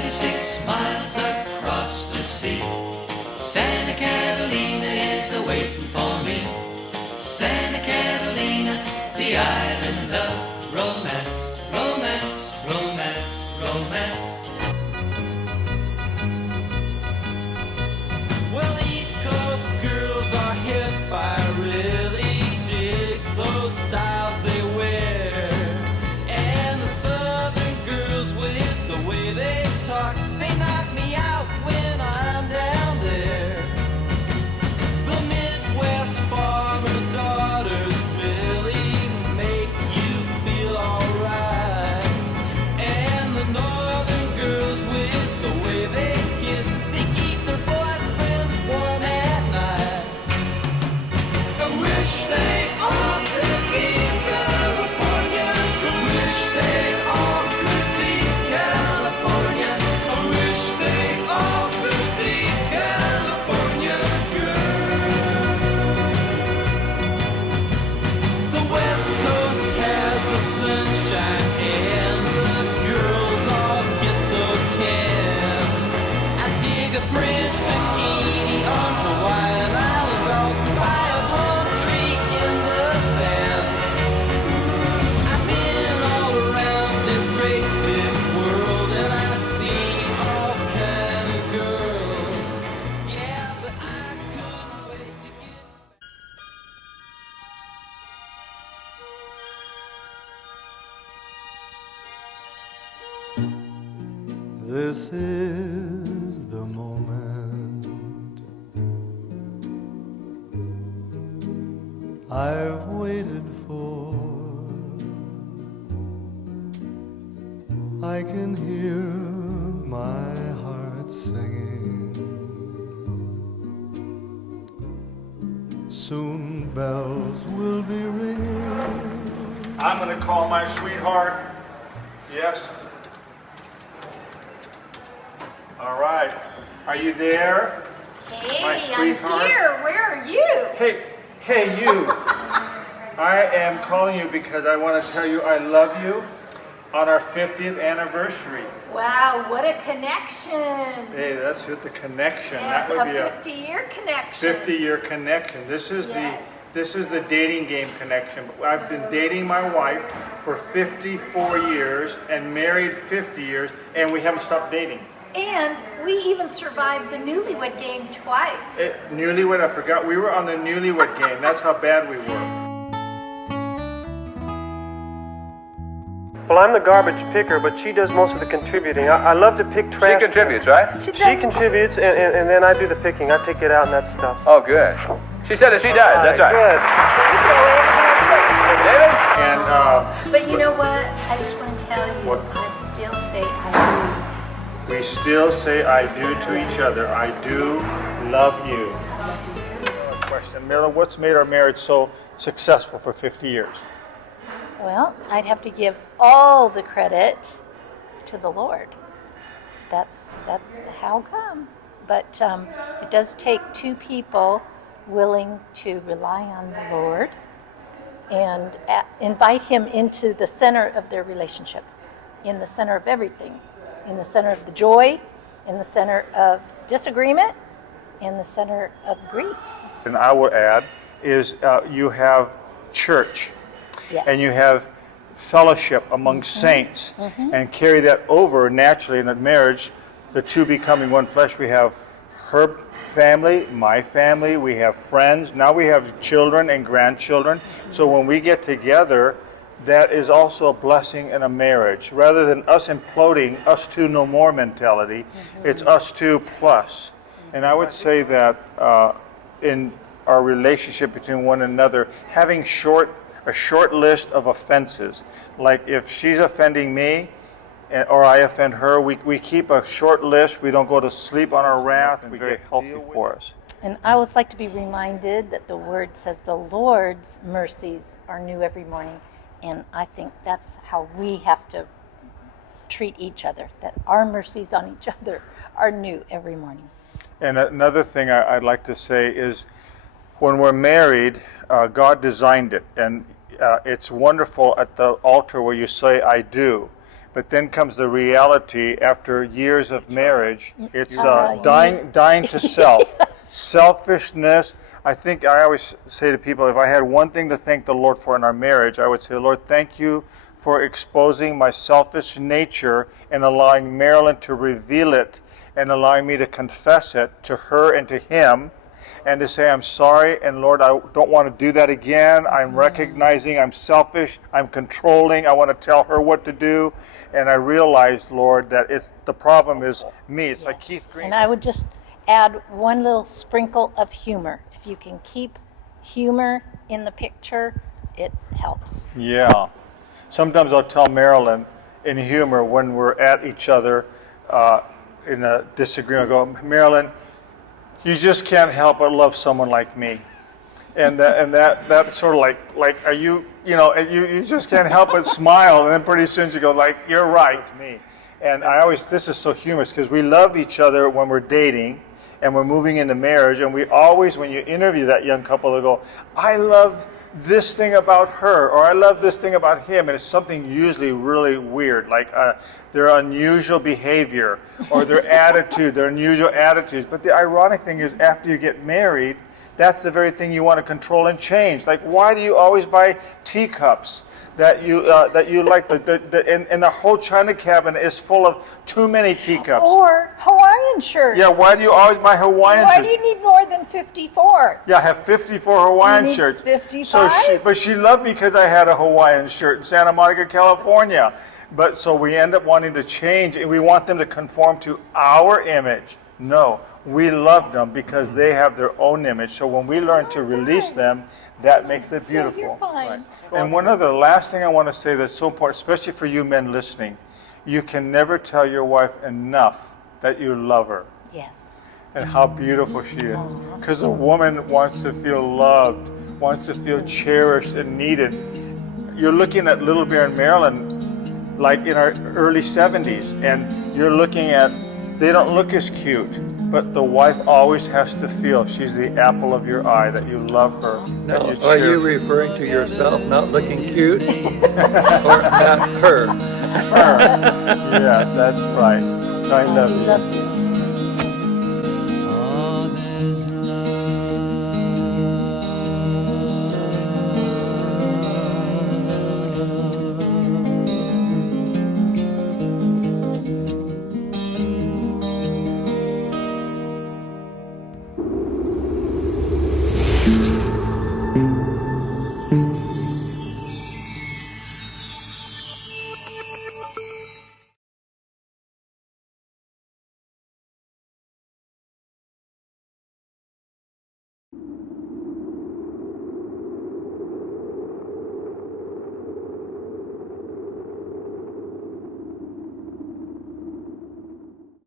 26 miles across the sea. Santa Catalina is a-waiting for me. Santa Catalina, the island of romance, romance, romance, romance. Well, East Coast girls are hip, I really dig those styles they wear. And the Southern girls with the way they talk, they knock me out when I'm down there. The Midwest farmers' daughters really make you feel alright. And the Northern girls with the way they kiss, they keep their boyfriends warm at night. I wish they all could be California. I wish they all could be California. I wish they all could be California girls. The West Coast has the sunshine and the girls all get so tan. I dig a French bikini on Hawaiian Island girls by a palm tree in the sand. I've been all around this great big world and I've seen all kind of girls. Yeah, but I couldn't wait to get This is the moment I've waited for. I can hear my heart singing. Soon bells will be ringing. I'm going to call my sweetheart. Yes? All right. Are you there? Hey, My I'm sweetheart. here. Where are you? Hey, you. I am calling you because I want to tell you I love you on our 50th anniversary. Wow, what a connection. Hey, that's with the connection. That's That would be a 50-year connection. 50-year connection. This is Yes. the dating game connection. I've been dating my wife for 54 years and married 50 years, and we haven't stopped dating. And we even survived the newlywed game twice. Newlywed, I forgot. We were on the newlywed game. That's how bad we were. Well, I'm the garbage picker, but she does most of the contributing. I love to pick trash. She contributes, right? She She contributes, and then I do the picking. I take it out and that stuff. Oh, good. She said that she does. That's right. Good. David? And But you know what? I just want to tell you, What? I still say I we still say I do to each other. I do love you. do. I love you too. Question, Marilyn, what's made our marriage so successful for 50 years? Well, I'd have to give all the credit to the Lord. That's how come. But it does take two people willing to rely on the Lord and invite Him into the center of their relationship, in the center of everything, in the center of the joy, in the center of disagreement, in the center of grief. And I would add is you have church. Yes. And you have fellowship among saints, and carry that over naturally in a marriage, the two becoming one flesh. We have her family, my family, we have friends, now we have children and grandchildren. So when we get together, that is also a blessing in a marriage. Rather than us imploding, us two no more mentality, it's us two plus. And I would say that in our relationship between one another, having a short list of offenses. Like if she's offending me or I offend her, we keep a short list. We don't go to sleep on our wrath. We get healthy for us. And I always like to be reminded that the Word says the Lord's mercies are new every morning. And I think that's how we have to treat each other, that our mercies on each other are new every morning. And another thing I'd like to say is when we're married, God designed it. And it's wonderful at the altar where you say, I do. But then comes the reality after years of marriage. It's dying to self. Selfishness. I think I always say to people, if I had one thing to thank the Lord for in our marriage, I would say, Lord, thank you for exposing my selfish nature and allowing Marilyn to reveal it and allowing me to confess it to her and to him and to say, I'm sorry, and Lord, I don't want to do that again. I'm recognizing I'm selfish, I'm controlling, I want to tell her what to do. And I realized, Lord, that the problem is me. It's like Keith Green. And I would just add one little sprinkle of humor. If you can keep humor in the picture, it helps. Yeah. Sometimes I'll tell Marilyn in humor when we're at each other in a disagreement, I go, Marilyn, you just can't help but love someone like me. And that's sort of like are you you just can't help but smile, and then pretty soon you go like, you're right, me. And this is so humorous because we love each other when we're dating and we're moving into marriage, and we always, when you interview that young couple, they go, I love this thing about her, or I love this thing about him, and it's something usually really weird, like their unusual behavior or their attitude, their unusual attitudes. But the ironic thing is, after you get married, that's the very thing you want to control and change. Like, why do you always buy teacups that you like? And the whole china cabinet is full of too many teacups. Or Hawaiian shirts. Yeah, why do you always buy Hawaiian shirts? Why do you need more than 54? Yeah, I have 54 Hawaiian You need shirts. 55? But she loved me because I had a Hawaiian shirt in Santa Monica, California. But so we end up wanting to change, and we want them to conform to our image. No, we love them because they have their own image. So when we learn to release them, that makes it beautiful. You're fine. And one other last thing I want to say that's so important, especially for you men listening, you can never tell your wife enough that you love her Yes. and how beautiful she is. Because a woman wants to feel loved, wants to feel cherished and needed. You're looking at Little Bear and Marilyn like in our early 70s, and you're looking at, they don't look as cute, but the wife always has to feel she's the apple of your eye, that you love her, that you Are you cherish referring to yourself not looking cute? Or at her? her. Yeah, that's right. I love you. Love you.